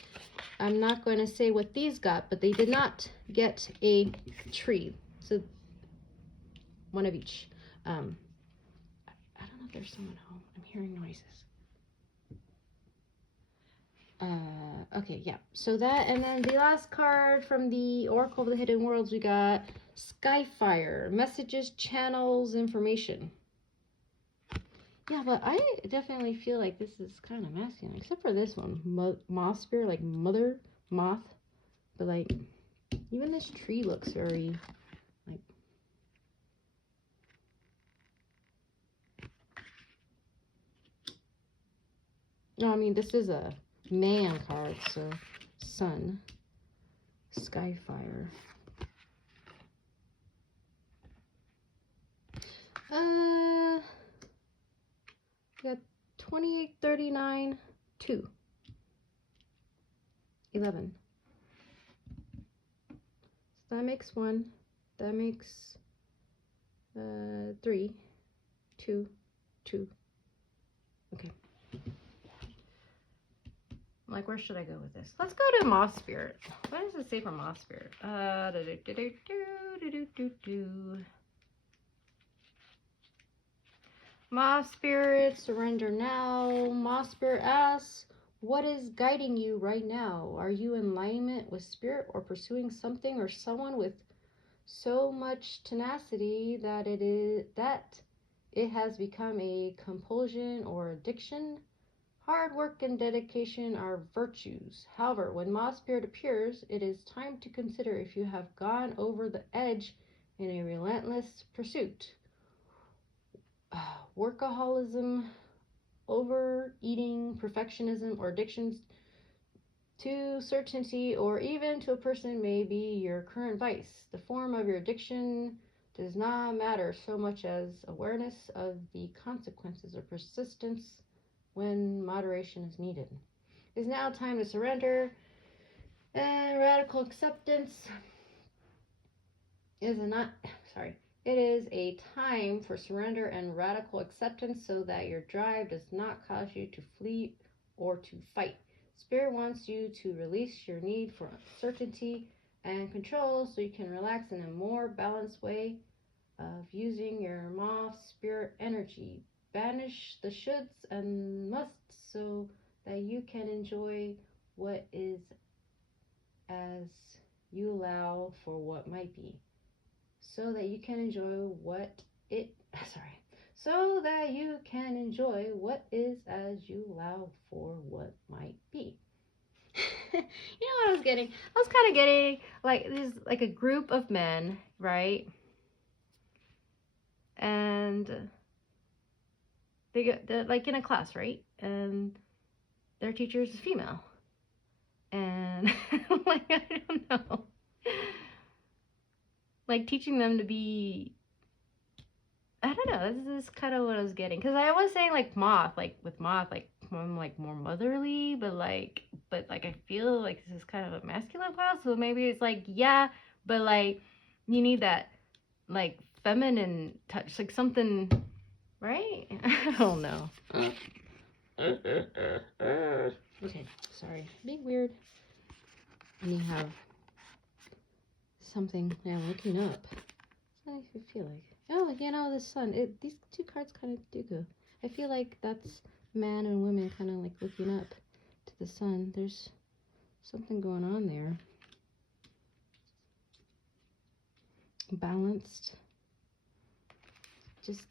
I'm not going to say what these got, but they did not get a tree. So one of each. I don't know if there's someone home. I'm hearing noises. Okay, yeah. So that, and then the last card from the Oracle of the Hidden Worlds, we got Skyfire, messages, channels, information. Yeah, but I definitely feel like this is kind of masculine, except for this one, moth spirit, like mother moth. But like, even this tree looks very like. No, I mean this is a man card, so sun, Skyfire. We got 28, 39, 2, 11. So that makes 1. That makes 3, 2, 2. Okay. Like, where should I go with this? Let's go to Moth Spirit. What does it say for Moth Spirit? Moth Spirit, surrender now. Moth Spirit asks, what is guiding you right now? Are you in alignment with Spirit or pursuing something or someone with so much tenacity that it has become a compulsion or addiction? Hard work and dedication are virtues. However, when Moth Spirit appears, it is time to consider if you have gone over the edge in a relentless pursuit. Workaholism, overeating, perfectionism, or addictions to certainty or even to a person may be your current vice. The form of your addiction does not matter so much as awareness of the consequences or persistence when moderation is needed. It is now time to surrender And radical acceptance is not, sorry, it is a time for surrender and radical acceptance so that your drive does not cause you to flee or to fight. Spirit wants you to release your need for certainty and control so you can relax in a more balanced way of using your moth spirit energy. Banish the shoulds and musts so that you can enjoy what is as you allow for what might be. So that you can enjoy what it so that you can enjoy what is as you allow for what might be. You know what I was getting? I was kind of getting like there's like a group of men, right? And they're like in a class, right? And their teacher is female. And like I don't know. Like teaching them to be, I don't know, this is kind of what I was getting. Because I was saying like moth, like with moth, like I'm like more motherly, but like I feel like this is kind of a masculine class, so maybe it's like, yeah, but like you need that like feminine touch, like something, right? I don't know. Okay, sorry, being weird. And you have something now looking up. How do you feel like? Oh, you know, the sun. These two cards kind of do go. I feel like that's man and women kind of like looking up to the sun. There's something going on there. Balanced. Just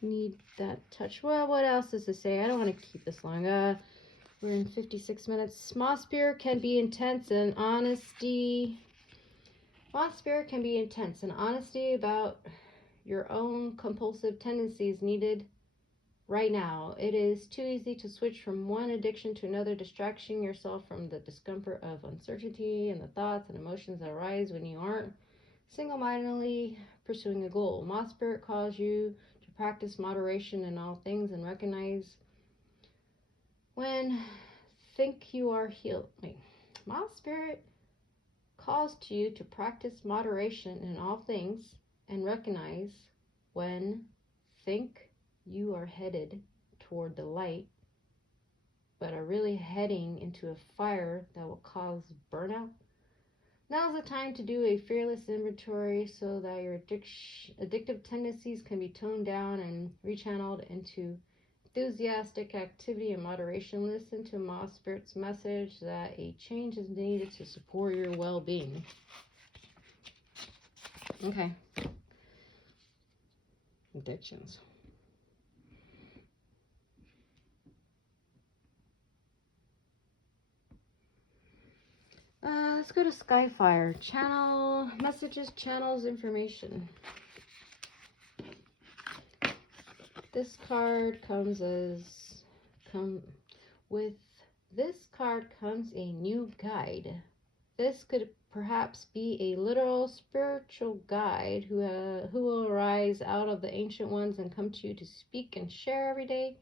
need that touch. Well, what else is to say? I don't want to keep this long. We're in 56 minutes. Small spirit can be intense and honesty. Small spirit can be intense and honesty about your own compulsive tendencies needed right now. It is too easy to switch from one addiction to another, distracting yourself from the discomfort of uncertainty and the thoughts and emotions that arise when you aren't single-mindedly pursuing a goal. Moth Spirit calls you to practice moderation in all things and recognize when think you are healed. Moth Spirit calls to you to practice moderation in all things and recognize when think you are headed toward the light, but are really heading into a fire that will cause burnout. Now's the time to do a fearless inventory so that your addictive tendencies can be toned down and rechanneled into enthusiastic activity and moderation. Listen to Moth Spirit's message that a change is needed to support your well-being. Okay. Addictions. Let's go to Skyfire. Channel messages, channels, information. This card comes with this card comes a new guide. This could perhaps be a literal spiritual guide who will arise out of the ancient ones and come to you to speak and share every day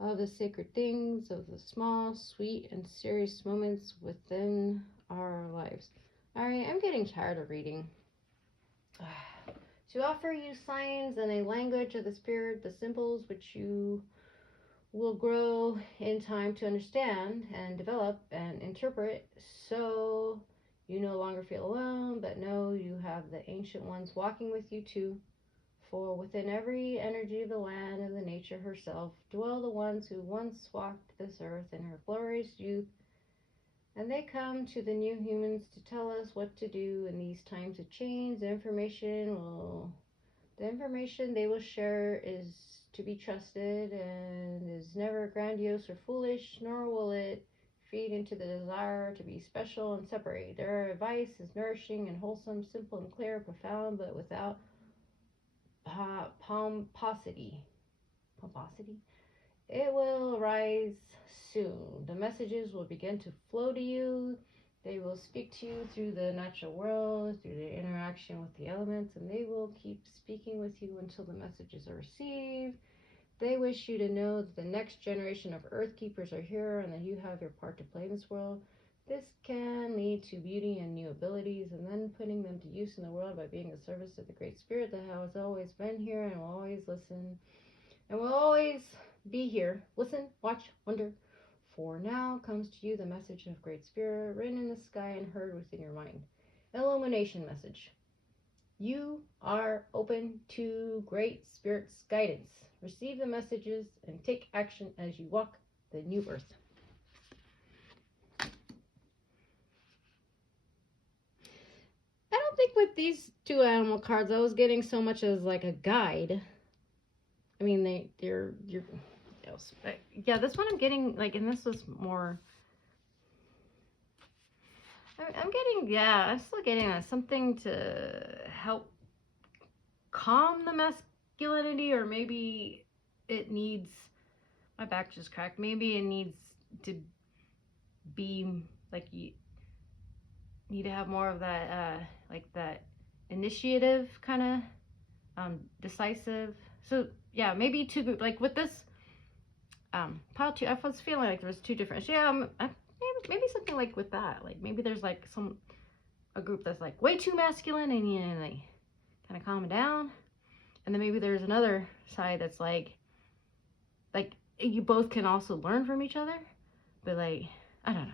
of the sacred things, of the small, sweet, and serious moments within our lives. Alright, I'm getting tired of reading. To offer you signs and a language of the spirit, the symbols which you will grow in time to understand and develop and interpret, so you no longer feel alone, but know you have the ancient ones walking with you too. For within every energy of the land and the nature herself dwell the ones who once walked this earth in her glorious youth, and they come to the new humans to tell us what to do in these times of change. The information they will share is to be trusted and is never grandiose or foolish, nor will it feed into the desire to be special and separate. Their advice is nourishing and wholesome, simple and clear, profound, but without pomposity. It will arise soon. The messages will begin to flow to you. They will speak to you through the natural world, through the interaction with the elements, and they will keep speaking with you until the messages are received. They wish you to know that the next generation of Earth Keepers are here and that you have your part to play in this world. This can lead to beauty and new abilities, and then putting them to use in the world by being a service to the Great Spirit that has always been here and will always listen and will always be here. Listen, watch, wonder. For now comes to you the message of Great Spirit, written in the sky and heard within your mind. Illumination message. You are open to Great Spirit's guidance. Receive the messages and take action as you walk the new earth. I don't think with these two animal cards I was getting so much as like a guide. I mean, they're yeah, this one I'm getting like, and this was more. I'm getting, yeah, I'm still getting something to help calm the masculinity, or maybe it needs. My back just cracked. Maybe it needs to be like, you need to have more of that, like that initiative kind of, decisive. So yeah, maybe two, like with this, pile two. I was feeling like there was two different. Yeah, maybe something like with that. Like maybe there's like a group that's like way too masculine, and you know, like kind of calm it down, and then maybe there's another side that's like you both can also learn from each other, but like I don't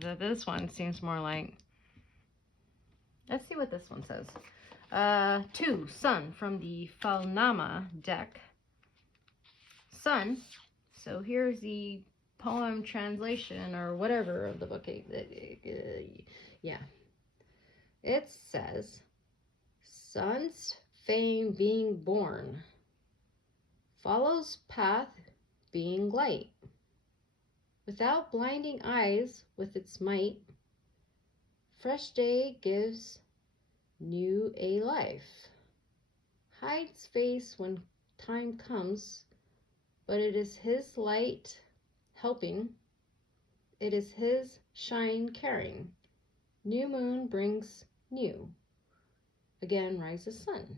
know. This one seems more like. Let's see what this one says. 2, Sun, from the Falnama deck. Sun. So here's the poem translation or whatever of the book. Yeah. It says, Sun's fame being born, follows path being light. Without blinding eyes with its might, fresh day gives new a life. Hides face when time comes, but it is his light helping. It is his shine carrying. New moon brings new. Again rises sun.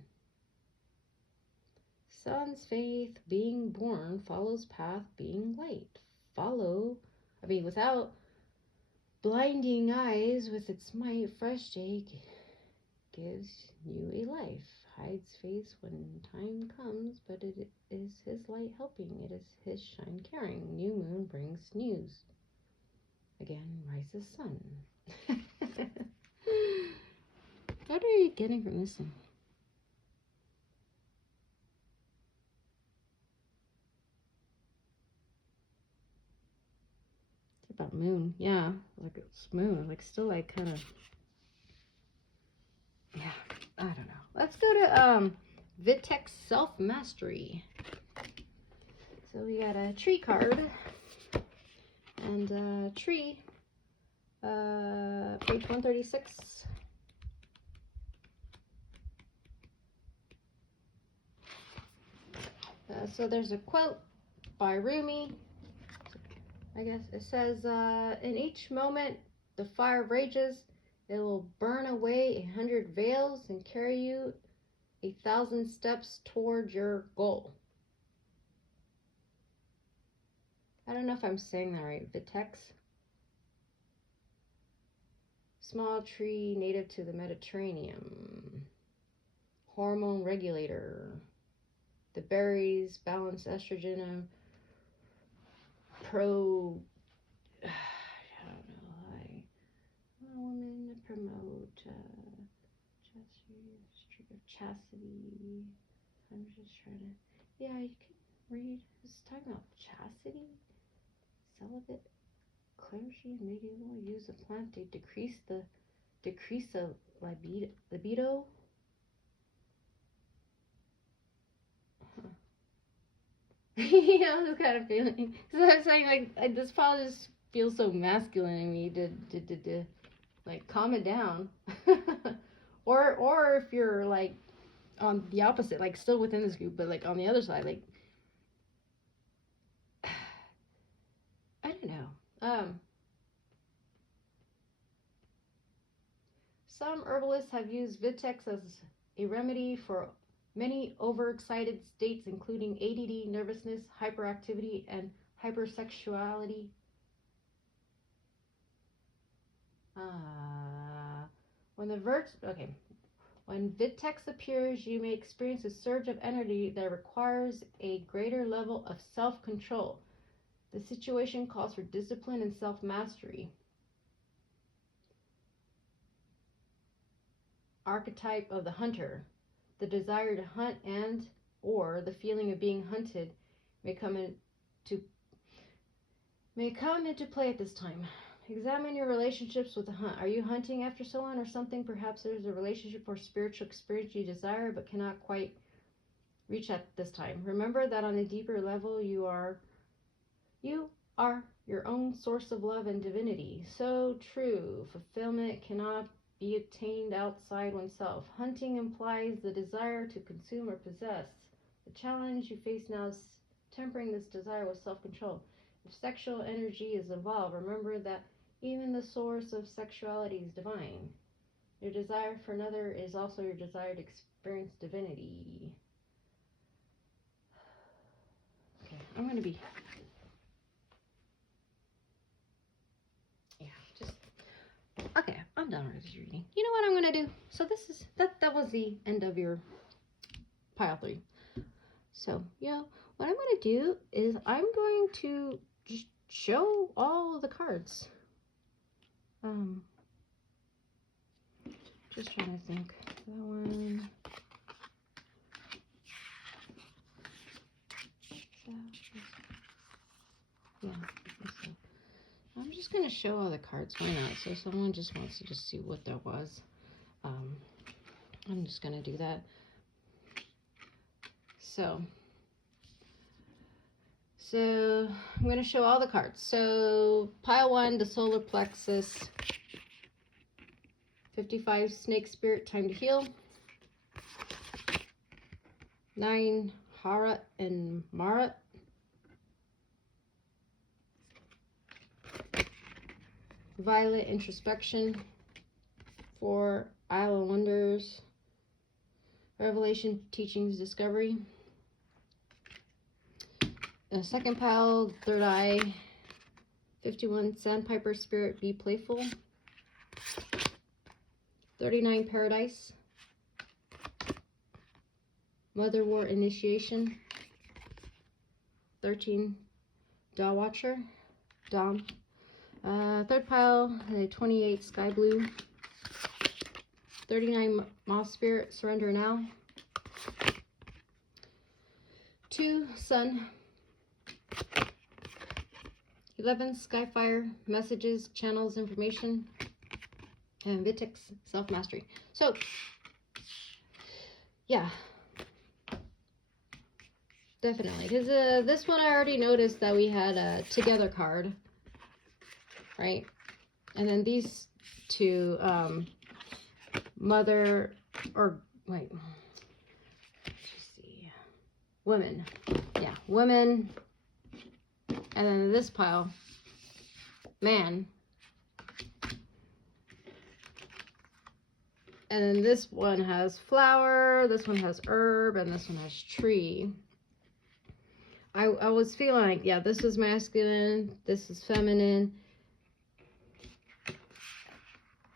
Sun's faith being born follows path being light. Without blinding eyes with its might, fresh day gives new a life. Hides face when time comes, but it is his light helping. It is his shine carrying. New moon brings news. Again rises sun. What are you getting from this one? It's about moon. Yeah, like it's moon. Like still like kind of. Yeah, I don't know. Let's go to Vitex Self Mastery. So we got a tree card and tree, page 136. So there's a quote by Rumi. I guess it says, in each moment the fire rages, it will burn away 100 veils and carry you 1,000 steps toward your goal. I don't know if I'm saying that right. Vitex. Small tree native to the Mediterranean. Hormone regulator. The berries balance estrogen and I don't know, a woman to promote streak of chastity. I'm just trying to, yeah, you can read. It's talking about chastity, celibate, clergy, medieval, use a plant to decrease the libido. You know, this kind of feeling. So I'm saying, like, this probably just feels so masculine in me to like calm it down, or if you're like on the opposite, like still within this group, but like on the other side, like I don't know. Some herbalists have used Vitex as a remedy for many overexcited states, including ADD, nervousness, hyperactivity, and hypersexuality. When Vitex appears, you may experience a surge of energy that requires a greater level of self-control. The situation calls for discipline and self-mastery. Archetype of the hunter. The desire to hunt and or the feeling of being hunted may come into play at this time. Examine your relationships with the hunt. Are you hunting after someone or something? Perhaps there's a relationship or spiritual experience you desire but cannot quite reach at this time. Remember that on a deeper level, you are your own source of love and divinity. So true. Fulfillment cannot be attained outside oneself. Hunting implies the desire to consume or possess. The challenge you face now is tempering this desire with self-control. If sexual energy is involved, remember that even the source of sexuality is divine. Your desire for another is also your desire to experience divinity. Okay, I'm going to be... Okay, I'm done with this reading. You know what I'm going to do? So this is... That was the end of your pile 3. So, yeah, what I'm going to do is I'm going to just show all of the cards. Just trying to think. That one. Yeah, this one. I'm just going to show all the cards. Why not? So if someone just wants to just see what that was, I'm just going to do that. So I'm going to show all the cards. So pile 1, the solar plexus. 55, snake spirit, time to heal. 9, Hara and Marat. 5, Violet, introspection. 4, Isle of Wonders. Revelation, teachings, discovery. Second pile, third eye. 51, Sandpiper spirit, be playful. 39, Paradise. Mother War initiation. 13, Daw Watcher. Dom. Third pile, 28, Sky Blue. 39, Moth Spirit, surrender now. 2, Sun. 11, Skyfire, messages, channels, information. And Vitex, self-mastery. So, yeah. Definitely. Because this one I already noticed that we had a together card. Right? And then these two, mother, or, wait. Let's see. Women. Yeah, women. And then this pile, man. And then this one has flower, this one has herb, and this one has tree. I was feeling like, yeah, this is masculine, this is feminine.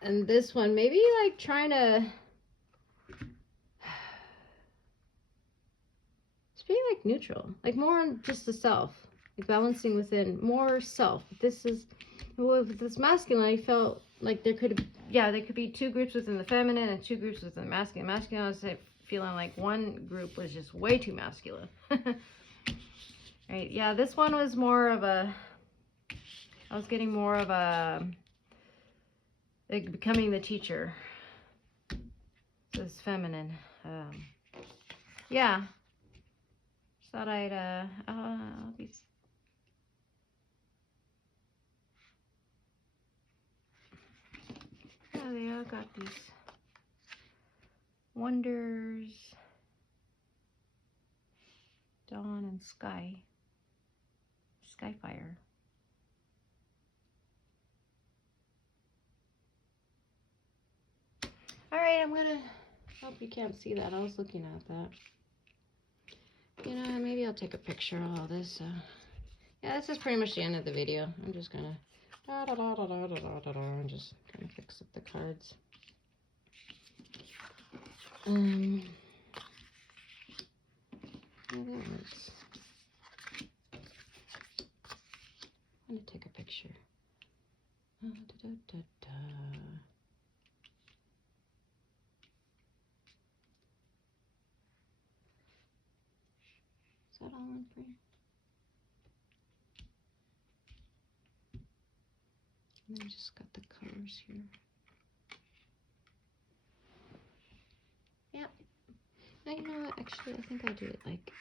And this one, maybe like trying to... It's being like neutral, like more on just the self. Like balancing within, more self. This is... With this masculine, I felt like there could be 2 groups within the feminine and 2 groups within the masculine. Masculine, I was feeling like one group was just way too masculine. Right? Yeah, this one was more of a... I was getting more of a... like becoming the teacher. So it's feminine. Yeah. Just thought I'd... I'll be... Yeah, they all got these wonders, dawn, and sky, skyfire. All right, I'm gonna hope you can't see that. I was looking at that. You know, maybe I'll take a picture of all this. Yeah, this is pretty much the end of the video. I'm just gonna I'm just trying to fix up the cards. Yeah, that works. I'm going to take a picture. Is that all in frame? And then I just got the colors here. Yep. Now, you know what? Actually, I think I'll do it like...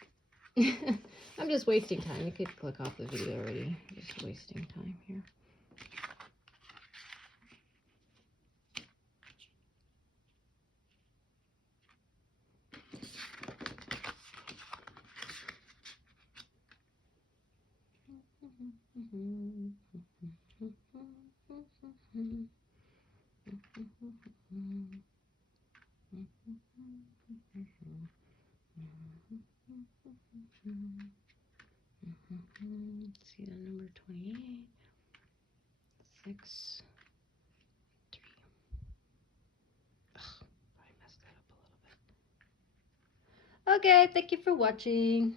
I'm just wasting time. You could click off the video already. Just wasting time here. Let's see the number 28, 6, 3. Ugh, probably messed that up a little bit. Okay, thank you for watching.